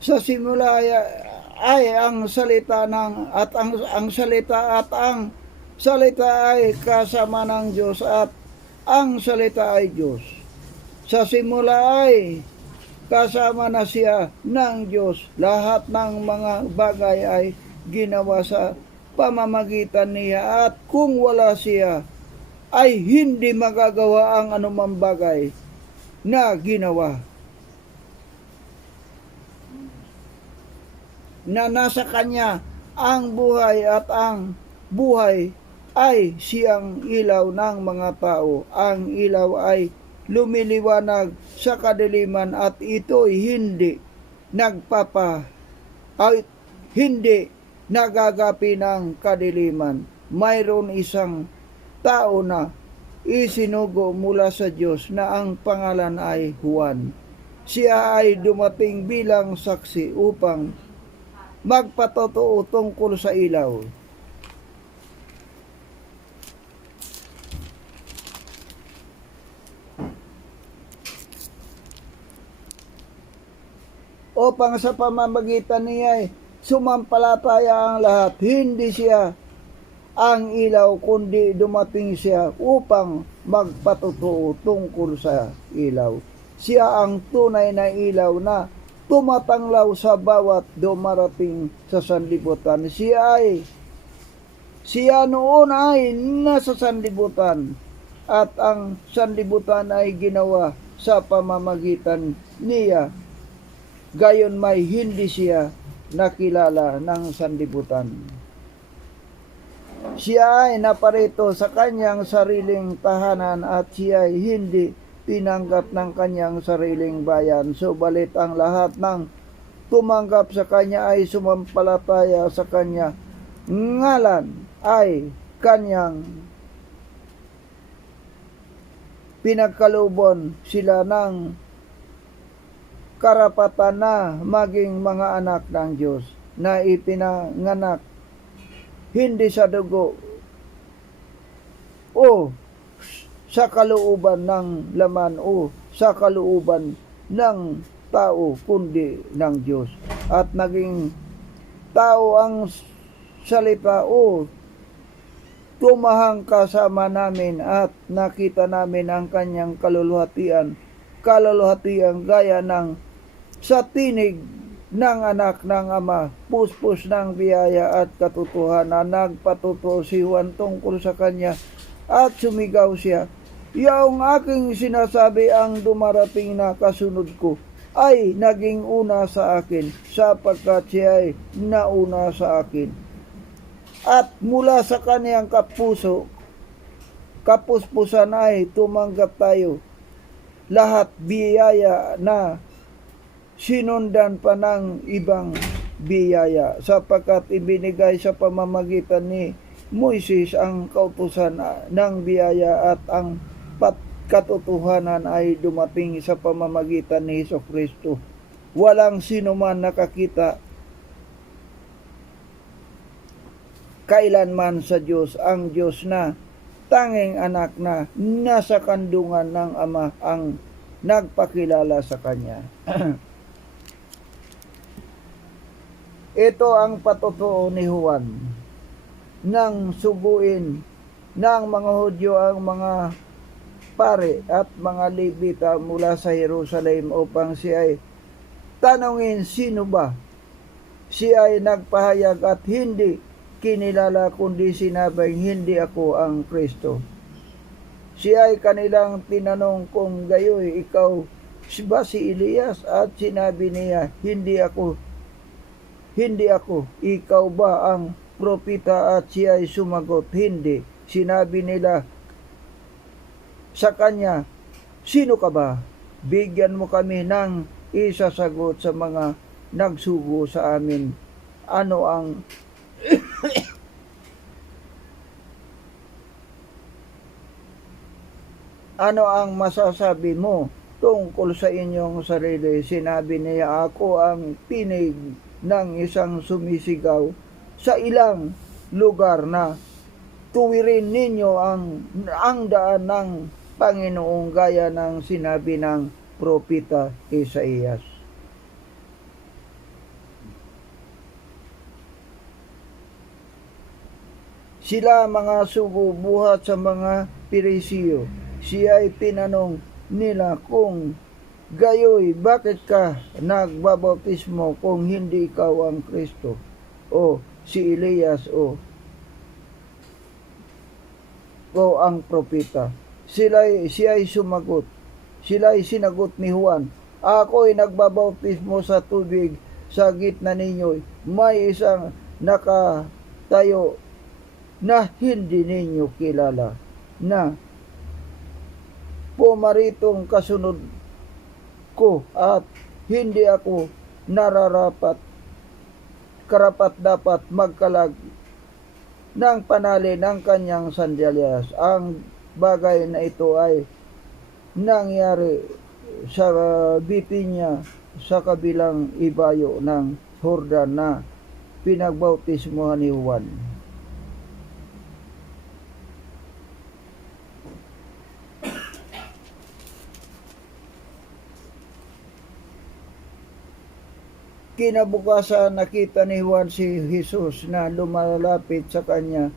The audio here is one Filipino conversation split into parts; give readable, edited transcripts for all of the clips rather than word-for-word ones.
Sa simula ay ang salita ng at ang salita at ang salita ay kasama ng Diyos at ang salita ay Diyos. Sa simula ay kasama na siya ng Diyos. Lahat ng mga bagay ay ginawa sa pamamagitan niya at kung wala siya ay hindi magagawa ang anumang bagay na ginawa. Na nasa kanya ang buhay at ang buhay ay siyang ilaw ng mga tao. Ang ilaw ay lumiliwanag sa kadiliman at ito'y hindi nagagapi ng kadiliman. Mayroon isang tao na isinugo mula sa Diyos na ang pangalan ay Juan. Siya ay dumating bilang saksi upang magpatotoo tungkol sa ilaw. Upang sa pamamagitan niya ay sumampalataya ang lahat. Hindi siya ang ilaw, kundi dumating siya upang magpatotoo tungkol sa ilaw. Siya ang tunay na ilaw na tumatanglaw sa bawat dumarating sa sanlibutan. Siya noon ay nasa sanlibutan at ang sanlibutan ay ginawa sa pamamagitan niya. Gayon may hindi siya nakilala ng sanlibutan. Siya ay naparito sa kanyang sariling tahanan at siya ay hindi tinanggap ng kanyang sariling bayan. Subalit ang lahat ng tumanggap sa kanya ay sumampalataya sa kanya. Ngalan ay kanyang pinagkalooban sila ng karapatan na maging mga anak ng Diyos na ipinanganak hindi sa dugo o sa kalooban ng laman o sa kalooban ng tao kundi ng Diyos. At naging tao ang salita o tumahang kasama namin at nakita namin ang kanyang kaluluhatian gaya ng sa tinig ng anak ng Ama, puspos ng biyaya at katotohanan. Nagpatotoo si Juan tungkol sa kanya at sumigaw siya, "Yaong aking sinasabi ang dumarating na kasunod ko ay naging una sa akin, sapagkat siya ay nauna sa akin." At mula sa kaniyang kapuspusan ay tumanggap tayo lahat biyaya na sinundan pa ng ibang biyaya, sapagkat ibinigay sa pamamagitan ni Moises ang kautusan ng biyaya at ang katotohanan ay dumating sa pamamagitan ni Hesukristo. Walang sino man nakakita kailanman sa Diyos. Ang Diyos na tanging anak na nasa kandungan ng Ama ang nagpakilala sa Kanya. Ito ang patotoo ni Juan nang subuin ng mga Hudyo ang mga pare at mga Levita mula sa Jerusalem upang siya ay tanungin sino ba. Siya ay nagpahayag at hindi kinilala kundi sinabing, "Hindi ako ang Kristo." Siya ay kanilang tinanong kung gayoy ikaw ba si Elias? At sinabi niya, Hindi ako. Ikaw ba ang propeta? At siya ay sumagot, "Hindi." Sinabi nila sa kanya, "Sino ka ba? Bigyan mo kami ng isasagot sa mga nagsugo sa amin. Ano ang masasabi mo tungkol sa inyong sarili?" Sinabi niya, "Ako ang tinig ng isang sumisigaw sa ilang lugar na tuwirin ninyo ang daan ng Panginoong, gaya ng sinabi ng propeta Isaías." Sila mga sugo buhat sa mga Pirisiyo. Siya ay tinanong nila kung gayoy, bakit ka nagbabautismo kung hindi ikaw ang Kristo o si Elias o ang propeta? Siya ay sumagot. Sila ay sinagot ni Juan, ako'y nagbabautismo sa tubig, sa gitna ninyo may isang nakatayo na hindi ninyo kilala, na pumaritong kasunod ko at hindi ako karapat dapat magkalag ng panali ng kanyang sandalyas. Ang bagay na ito ay nangyari sa Bitinya sa kabilang ibayo ng Jordan na pinagbautismohan ni Juan. Kinabukasan nakita ni Juan si Jesus na lumalapit sa kanya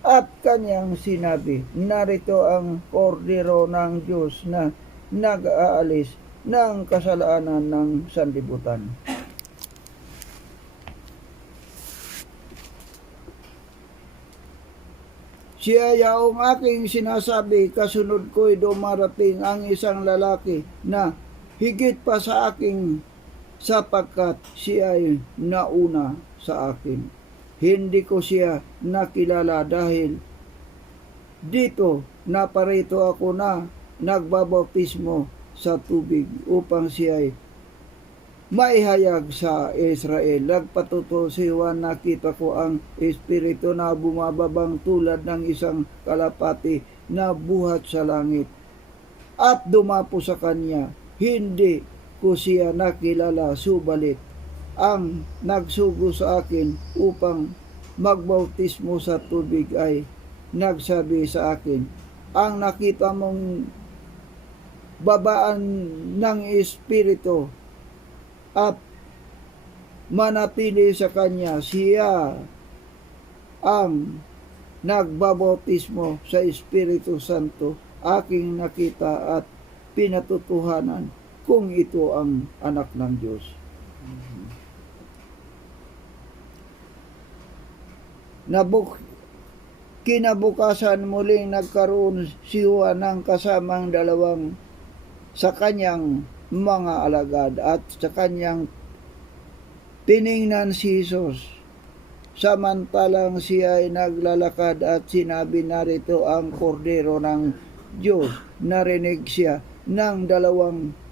at kanyang sinabi, narito ang kordero ng Diyos na nag-aalis ng kasalanan ng sanlibutan. Siya yaong aking sinasabi, kasunod ko'y dumarating ang isang lalaki na higit pa sa aking, sapagkat siya ay nauna sa akin. Hindi ko siya nakilala dahil dito naparito ako na nagbabautismo sa tubig upang siya ay maihayag sa Israel. Nagpatuto si Juan, nakita ko ang Espiritu na bumababang tulad ng isang kalapati na buhat sa langit at dumapo sa kanya. Hindi ko siya nakilala, subalit ang nagsugo sa akin upang magbautismo sa tubig ay nagsabi sa akin, ang nakita mong babaan ng Espiritu at manatili sa kanya, siya ang nagbabautismo sa Espiritu Santo. Aking nakita at pinatutuhanan kung ito ang anak ng Diyos. Kinabukasan muling nagkaroon si Juan ng kasamang dalawang sa kanyang mga alagad at sa kanyang tiningnan si Jesus. Samantalang siya ay naglalakad at sinabi, narito ang kordero ng Diyos. Narinig siya ng dalawang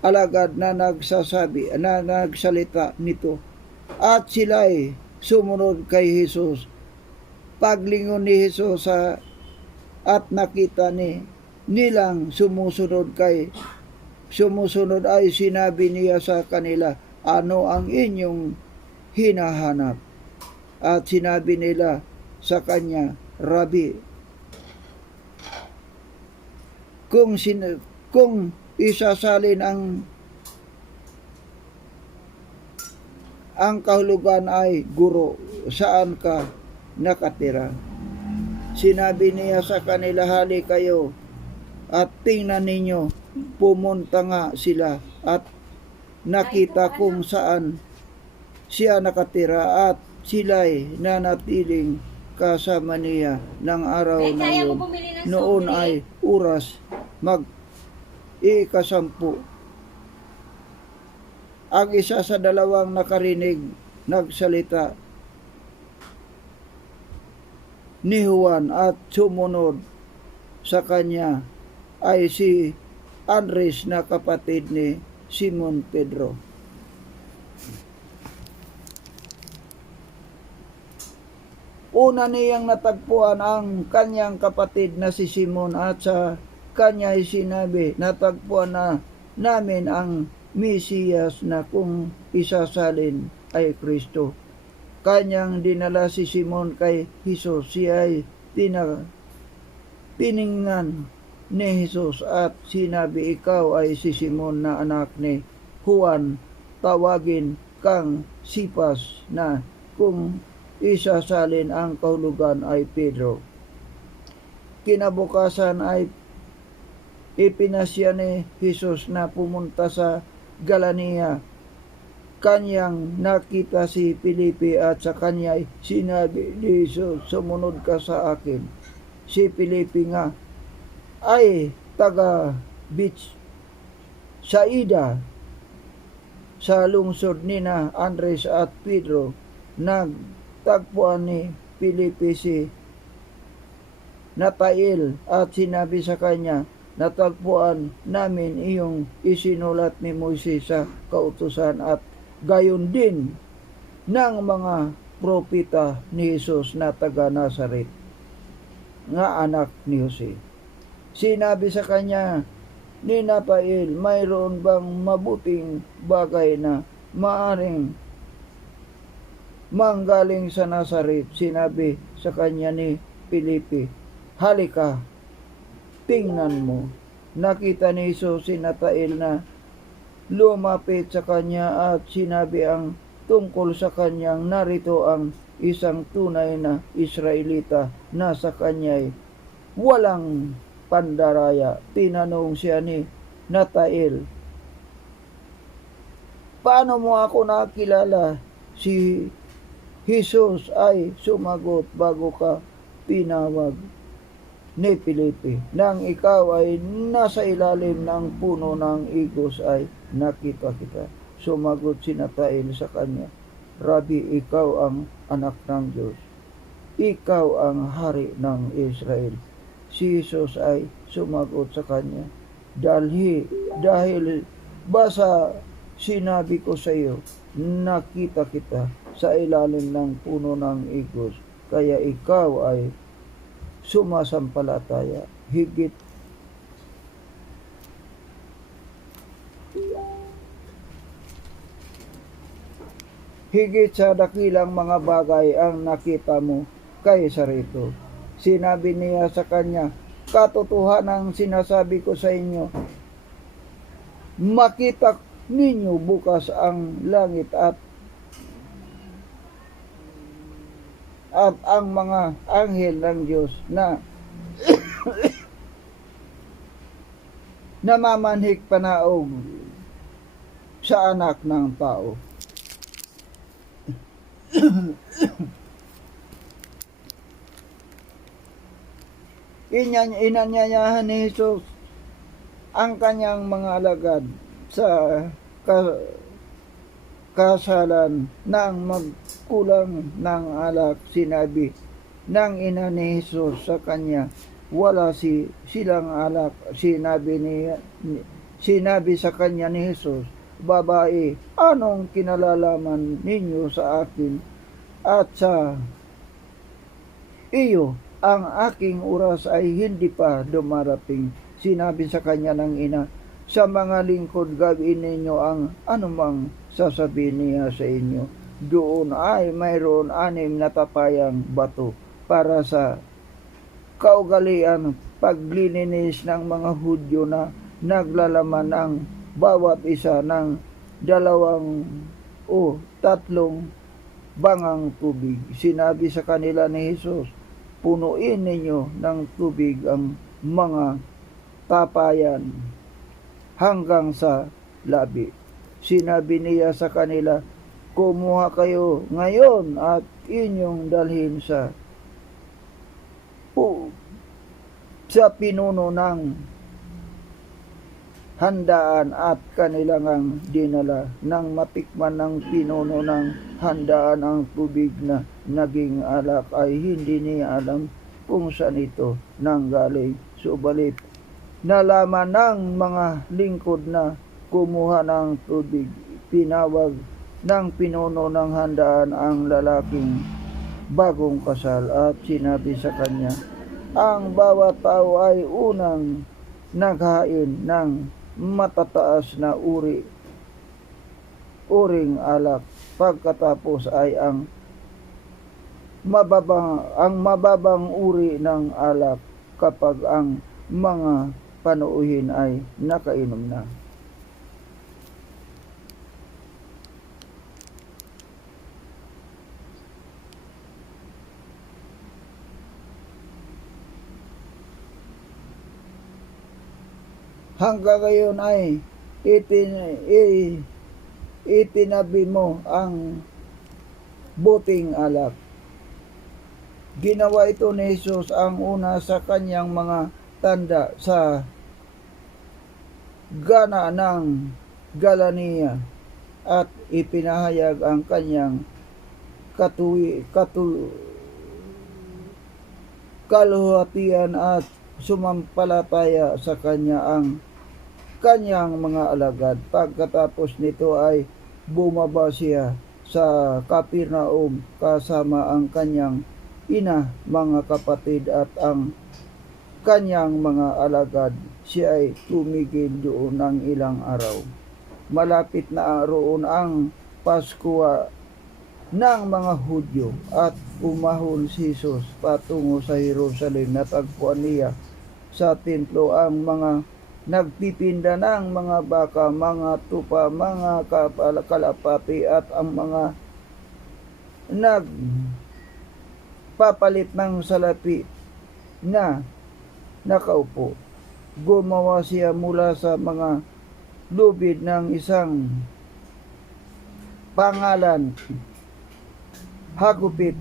alagad na nagsalita nito at sila'y sumunod kay Jesus. Paglingon ni Jesus at nakita nilang sumusunod ay sinabi niya sa kanila, ano ang inyong hinahanap? At sinabi nila sa kanya, Rabi, kung isasalin ang kahulugan ay guro, saan ka nakatira? Sinabi niya sa kanila, hali kayo at tingnan ninyo. Pumunta nga sila at nakita kung saan siya nakatira at sila'y nanatiling kasama niya ng araw na yun. Noon ay oras ikasampu. Ang isa sa dalawang nakarinig nagsalita ni Juan at sumunod sa kanya ay si Andres na kapatid ni Simon Pedro. Una niyang natagpuan ang kanyang kapatid na si Simon at sa kanya ay sinabi, natagpuan na namin ang Mesiyas na kung isasalin ay Kristo. Kanyang dinala si Simon kay Jesus. Siya ay tiningnan ni Jesus at sinabi, ikaw ay si Simon na anak ni Juan, tawagin kang Sipas, na kung isasalin ang kahulugan ay Pedro. Kinabukasan ay ipinasya ni Jesus na pumunta sa Galilea. Kanyang nakita si Felipe at sa kanya sinabi ni Jesus, sumunod ka sa akin. Si Felipe nga ay taga Betsaida sa lungsod nina Andres at Pedro. Nagtagpuan ni Felipe si Natanael at sinabi sa kanya, natagpuan namin iyong isinulat ni Moises sa kautusan at gayon din ng mga propeta ni Jesus na taga Nazaret, nga anak ni Jose. Sinabi sa kanya ni Natanael, mayroon bang mabuting bagay na maaring manggaling sa Nazaret? Sinabi sa kanya ni Felipe, halika, tingnan mo. Nakita ni Jesus si Natanael na lumapit sa kanya at sinabi ang tungkol sa kanyang, narito ang isang tunay na Israelita na sa kanya'y walang pandaraya. Tinanong siya ni Natanael, paano mo ako nakilala? Si Jesus ay sumagot, bago ka pinawag ni Felipe, nang ikaw ay nasa ilalim ng puno ng igos ay nakita kita. Sumagot si Natanael sa kanya, Rabi, ikaw ang anak ng Diyos, ikaw ang hari ng Israel. Si Jesus ay sumagot sa kanya, dahil basa sinabi ko sa iyo, nakita kita sa ilalim ng puno ng igos, kaya ikaw ay sumasampalataya. Higit sa dakilang mga bagay ang nakita mo kaysa rito. Sinabi niya sa kanya, katotohanan ang sinasabi ko sa inyo, makita ninyo bukas ang langit at ang mga anghel ng Diyos na namamanhik panaog sa anak ng tao. Inanyayahan ni Jesus ang kanyang mga alagad sa kasalan ng magkulang ng alak. Sinabi ng ina ni Jesus sa kanya, wala silang alak. Sinabi sa kanya ni Jesus, babae, anong kinalalaman ninyo sa akin at sa iyo? Ang aking oras ay hindi pa dumarating. Sinabi sa kanya ng ina, sa mga lingkod gawin ninyo ang anumang sasabihin niya sa inyo. Doon ay mayroon 6 na tapayang bato para sa kaugalian paglilinis ng mga Hudyo na naglalaman ng bawat isa ng 2 o 3 bangang tubig. Sinabi sa kanila ni Jesus, punuin ninyo ng tubig ang mga tapayan hanggang sa labi. Sinabi niya sa kanila, kumuha kayo ngayon at inyong dalhin sa pinuno ng handaan, at kanilang dinala nang matikman ng pinuno ng handaan ang tubig na naging alak, ay hindi niya alam kung saan ito nanggaling. Subalit nalaman ng mga lingkod na kumuha ng tubig. Pinawag ng pinuno ng handaan ang lalaking bagong kasal at sinabi sa kanya, ang bawat tao ay unang naghain ng matataas na uring alak, pagkatapos ay ang mababang uri ng alak kapag ang mga panuuhin ay nakainom na. hanggang ngayon ay itinabi mo ang buting alak. Ginawa ito ni Jesus ang una sa kanyang mga tanda sa gana ng Galania at ipinahayag ang kanyang kaluhatian at sumampalataya sa kanya ang kanyang mga alagad. Pagkatapos nito ay bumaba siya sa Capernaum kasama ang kanyang ina, mga kapatid at ang kanyang mga alagad. Siya ay tumigil doon ng ilang araw. Malapit na roon ang Pasko ng mga Hudyo at umahon si Jesus patungo sa Jerusalem. Natagpuan niya sa templo ang mga nagtitinda ng mga baka, mga tupa, mga kalapati at ang mga nagpapalit ng salapi na nakaupo. Gumawa siya mula sa mga lubid ng isang pangalan, hagupit.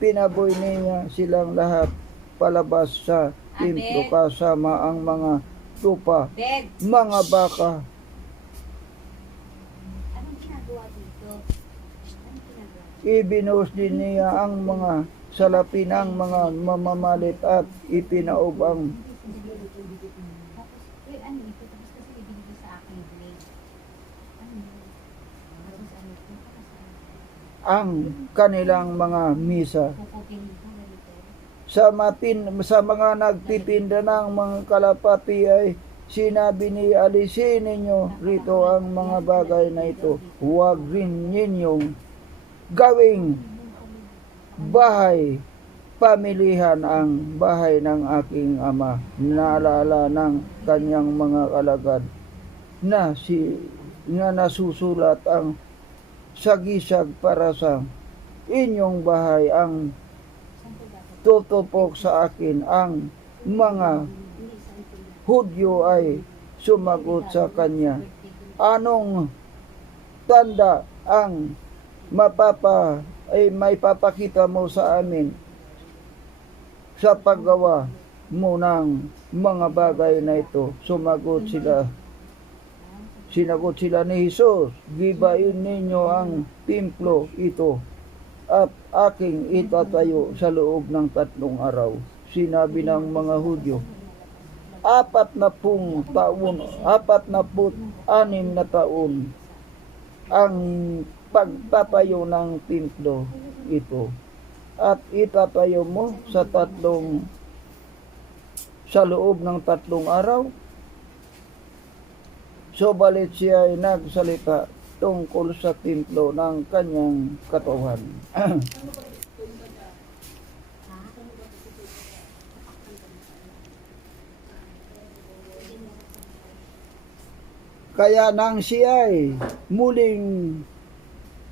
Pinaboy niya silang lahat palabas sa templo kasama ang mga tupa, mga baka. Anong ginagawa dito? Ibinuhos din niya ang mga salapi ng mga mamamalit at ipinaob ang Tapos, ano ito? Tapos kasi ibinigay sa akin yung blade. Ano yun? Tapos ano ito? ang kanilang mga misa. Puputin dito, ganito. Sa mga nagtitinda ng mga kalapati ay sinabi ni, alisin ninyo rito ang mga bagay na ito. Huwag rin ninyong gawing bahay pamilihan ang bahay ng aking ama. Naalala ng kanyang mga alagad na nasusulat ang sagisag para sa inyong bahay ang tutupok sa akin. Ang mga Hudyo ay sumagot sa kanya, anong tanda ang may papakita mo sa amin sa paggawa mo ng mga bagay na ito? Sinagot sila ni Jesus, gibain ninyo ang templo ito at aking itatayo sa loob ng 3 araw. Sinabi ng mga Hudyo, 46 na taon ang pagtatayo ng templo ito at itatayo mo sa loob ng 3 araw. Subalit siya ay nagsalita tungkol sa templo ng kanyang katawan. Kaya nang siya ay muling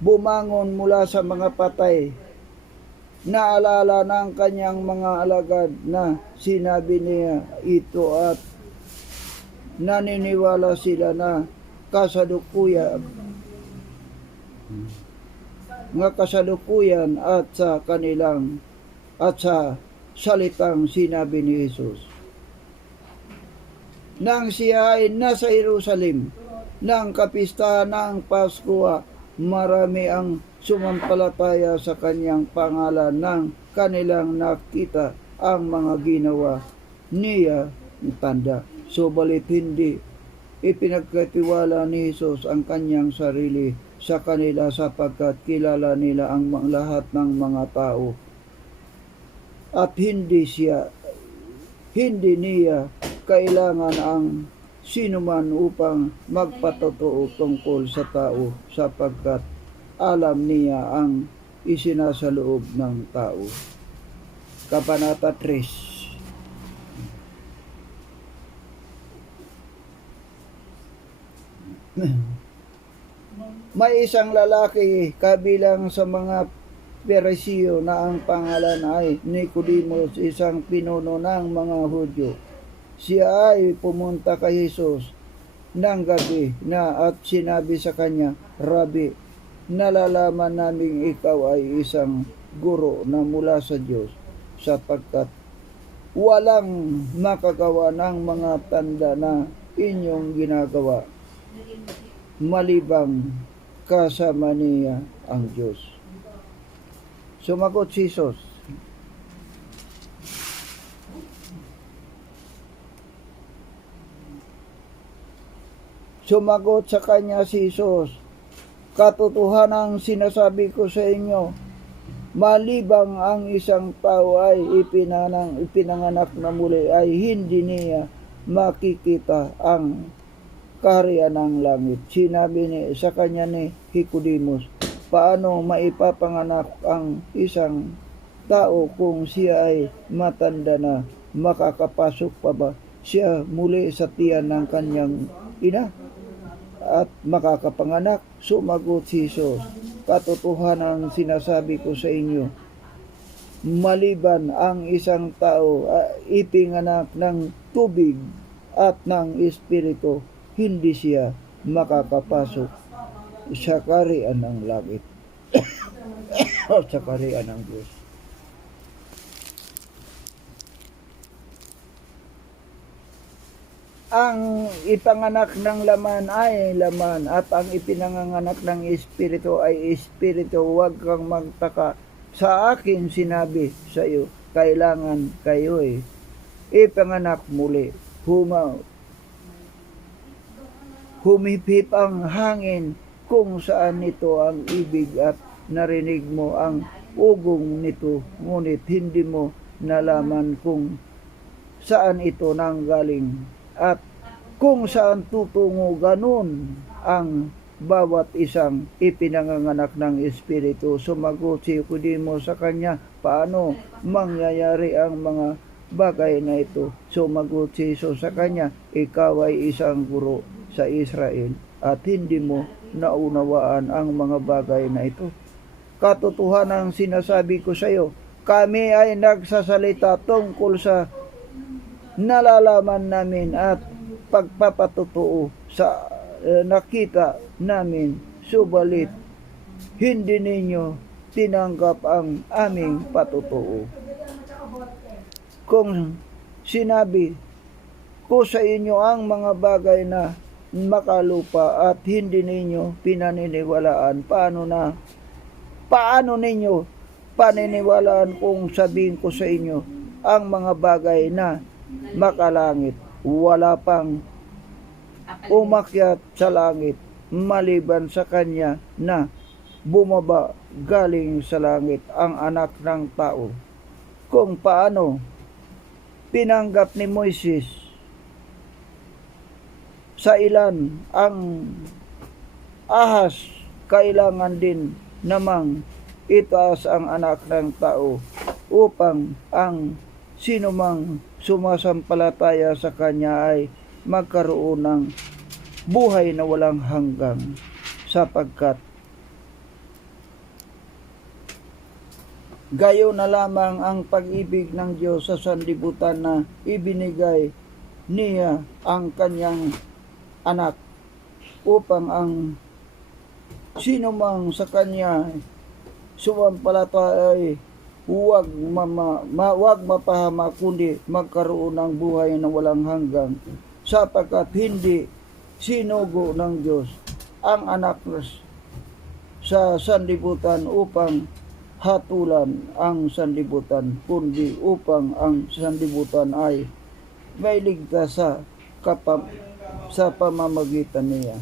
bumangon mula sa mga patay, naalala ng kanyang mga alagad na sinabi niya ito at naniniwala sila na kasalukuyan at sa salitang sinabi ni Jesus. Nang siya ay nasa Jerusalem ng kapistahan ng Pasko, marami ang sumampalataya sa kanyang pangalan ng kanilang nakita ang mga ginawa niya ng tanda. Subalit hindi ipinagkatiwala ni Jesus ang kanyang sarili sa kanila sapagkat kilala nila ang lahat ng mga tao at hindi niya kailangan ang sinuman upang magpatotoo tungkol sa tao sapagkat alam niya ang isinasaloob ng tao. Kabanata 3. May isang lalaki kabilang sa mga Peresiyo na ang pangalan ay Nicodemus, isang pinuno ng mga Hudyo. Siya ay pumunta kay Jesus ng gabi na at sinabi sa kanya, Rabi, nalalaman naming ikaw ay isang guro na mula sa Diyos, sapagkat walang makagawa ng mga tanda na inyong ginagawa malibang kasama niya ang Diyos. Sumagot si Jesus, Sumagot sa kanya si Jesus, katotohanang sinasabi ko sa inyo, malibang ang isang tao ay ipinanganak na muli ay hindi niya makikita ang kaharian ng langit. Sinabi sa kanya ni Nicodemus, paano maipapanganak ang isang tao kung siya ay matanda na? Makakapasok pa ba siya muli sa tiyan ng kanyang ina at makakapanganak? Sumagot si Jesus, katotohanan sinasabi ko sa inyo, maliban ang isang tao ipinganak ng tubig at ng espiritu, hindi siya makakapasok sa kaharian ng langit o sa kaharian ng Diyos. Ang ipanganak ng laman ay laman at ang ipinanganganak ng espiritu ay espiritu. Huwag kang magtaka. Sa akin sinabi sa iyo, kailangan kayo'y ipanganak muli. Humipip ang hangin kung saan nito ang ibig at narinig mo ang ugong nito, ngunit hindi mo nalaman kung saan ito nanggaling at kung saan tutungo. Ganun ang bawat isang ipinanganganak ng espiritu. Sumagot si Nicodemus sa kanya, paano mangyayari ang mga bagay na ito? Sumagot si Jesus sa kanya, ikaw ay isang guro sa Israel at hindi mo naunawaan ang mga bagay na ito. Katotohanan ang sinasabi ko sa iyo, kami ay nagsasalita tungkol sa nalalaman namin at pagpapatotoo sa nakita namin, subalit hindi ninyo tinanggap ang aming patotoo. Kung sinabi ko sa inyo ang mga bagay na makalupa at hindi ninyo pinaniniwalaan, paano ninyo paniniwalaan kung sabihin ko sa inyo ang mga bagay na makalangit? Wala pang umakyat sa langit maliban sa kanya na bumaba galing sa langit, ang anak ng tao. Kung paano pinanggap ni Moises sa ilan ang ahas, kailangan din namang itaas ang anak ng tao upang ang sinumang sumasampalataya sa kanya ay magkaroon ng buhay na walang hanggan, sapagkat gayo na lamang ang pag-ibig ng Diyos sa sanlibutan na ibinigay niya ang kanyang anak upang ang sinumang sa kanya sumampalataya ay huwag mapahama kundi magkaroon ng buhay na walang hanggan, sapagkat hindi sinugo ng Diyos ang anak sa sanlibutan upang hatulan ang sanlibutan, kundi upang ang sanlibutan ay may ligtas sa pamamagitan niya.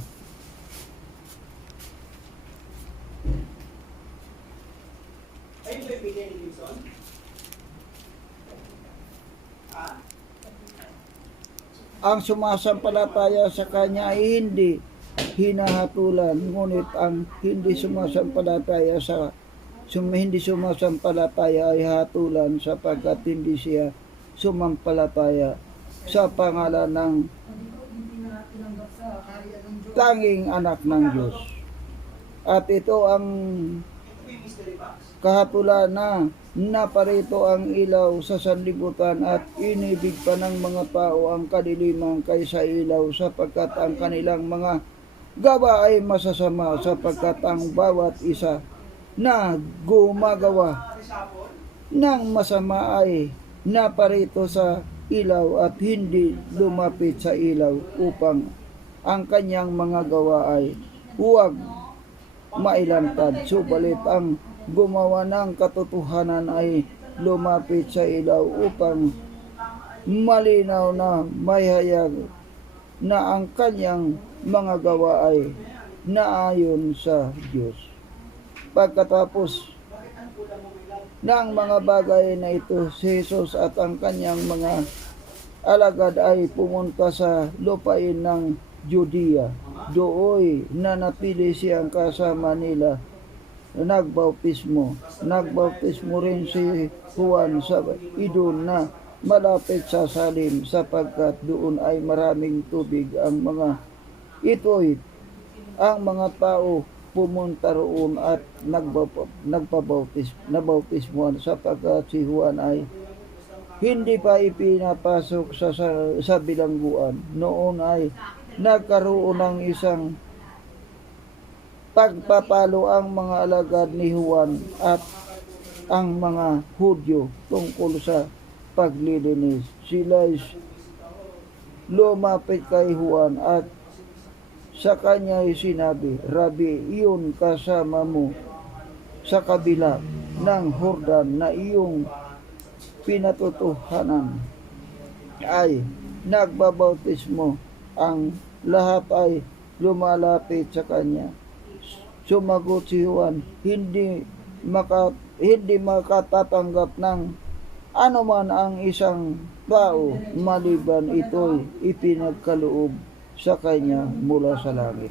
Ang sumasampalataya sa kanya ay hindi hinahatulan, ngunit ang hindi sumasampalataya ay hatulan, sapagkat hindi siya sumampalataya sa pangalan ng tanging anak ng Diyos. At ito ang Kahatulan na naparito ang ilaw sa sanlibutan at inibig pa ng mga tao ang kadiliman kaysa ilaw sapagkat ang kanilang mga gawa ay masasama sapagkat ang bawat isa na gumagawa ng masama ay naparito sa ilaw at hindi lumapit sa ilaw upang ang kanyang mga gawa ay huwag mailantad. Subalit ang gumawa ng katotohanan ay lumapit sa ilaw upang malinaw na mayhayag na ang kanyang mga gawa ay naayon sa Diyos. Pagkatapos ng mga bagay na ito, si Jesus at ang kanyang mga alagad ay pumunta sa lupain ng Judea. Dooy nanatili siyang kasama nila nagbautismo. Nagbautismo rin si Juan sa Idon na malapit sa Salim sapagkat doon ay maraming tubig. Ang mga ito'y ang mga tao pumunta roon at nabautismuhan sapagkat si Juan ay hindi pa ipinapasok sa bilangguan. Noon ay nagkaroon ng isang pagpapalo ang mga alagad ni Juan at ang mga Hudyo tungkol sa paglilinis. Sila'y lumapit kay Juan at sa kanya ay sinabi, Rabi, iyon kasama mo sa kabila ng Jordan na iyong pinatutuhanan ay nagbabautismo. Ang lahat ay lumalapit sa kanya. Sumagot si Juan, hindi makatatanggap ng anuman ang isang tao maliban ito'y ipinagkaloob sa kanya mula sa langit.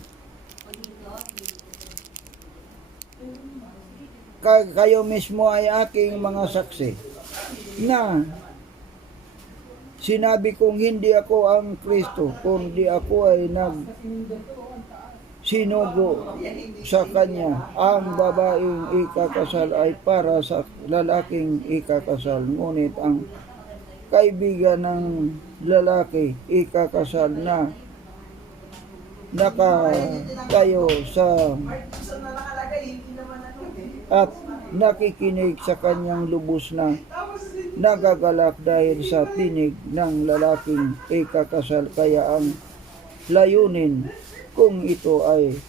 Kayo mismo ay aking mga saksi na sinabi kong hindi ako ang Kristo, kundi ako ay sinugo sa kanya. Ang babaeng ikakasal ay para sa lalaking ikakasal, ngunit ang kaibigan ng lalaki ikakasal na nakatayo sa at nakikinig sa kanyang lubos na nagagalak dahil sa tinig ng lalaking ikakasal. Kaya ang layunin kung ito ay